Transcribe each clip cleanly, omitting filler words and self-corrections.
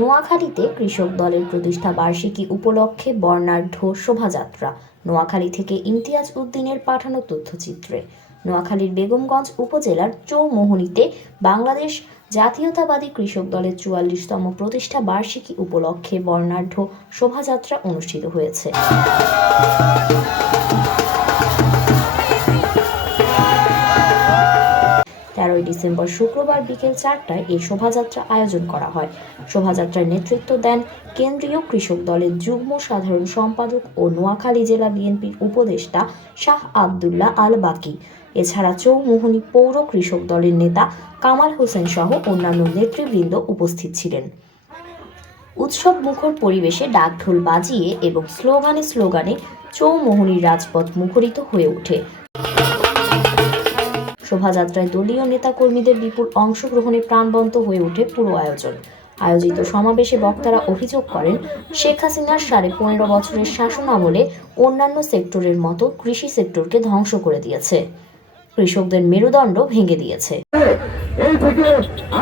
নোয়াখালীতে কৃষক দলের প্রতিষ্ঠা বার্ষিকী উপলক্ষে বর্ণাঢ্য শোভাযাত্রা। নোয়াখালী থেকে ইমতিয়াজ উদ্দিনের পাঠানো তথ্যচিত্রে। নোয়াখালীর বেগমগঞ্জ উপজেলার চৌমোহনীতে বাংলাদেশ জাতীয়তাবাদী কৃষক দলের ৪৪তম প্রতিষ্ঠা বার্ষিকী উপলক্ষে বর্ণাঢ্য শোভাযাত্রা অনুষ্ঠিত হয়েছে। ১৩ ডিসেম্বর শুক্রবার বিকেল ৪টায় এই শোভাযাত্রা আয়োজন করা হয়। শোভাযাত্রার নেতৃত্ব দেন কেন্দ্রীয় কৃষক দলের যুগ্ম সাধারণ সম্পাদক ও নোয়াখালী জেলা বিএনপির উপদেষ্টা শাহ আবদুল্লাহ আল বাকি। এছাড়া চৌমোহনী পৌর কৃষক দলের নেতা কামাল হোসেন সহ অন্যান্য নেতৃবৃন্দ উপস্থিত ছিলেন। উৎসব মুখর পরিবেশে ডাকঢোল বাজিয়ে এবং স্লোগানে চৌমোহনীর রাজপথ মুখরিত হয়ে ওঠে। শোভাযাত্রায় দলীয় নেতাকর্মীদের বিপুল অংশগ্রহণে প্রাণবন্ত হয়ে ওঠে পুরো আয়োজন। আয়োজিত সমাবেশে বক্তারা অভিযোগ করেন, শেখ হাসিনার ১৫.৫ বছরের শাসন আমলে অন্যান্য সেক্টরের মতো কৃষি সেক্টরকে ধ্বংস করে দিয়েছে, কৃষকদের মেরুদণ্ড ভেঙে দিয়েছে। এই থেকে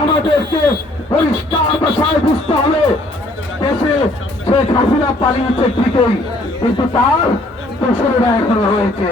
আমাদেরকে পরিষ্কার ভাষায় বুঝতে হবে, দেশে শেখ হাসিনা পালিয়েছে ঠিকই, কিন্তু তার দোষরেরা এখনো রয়েছে।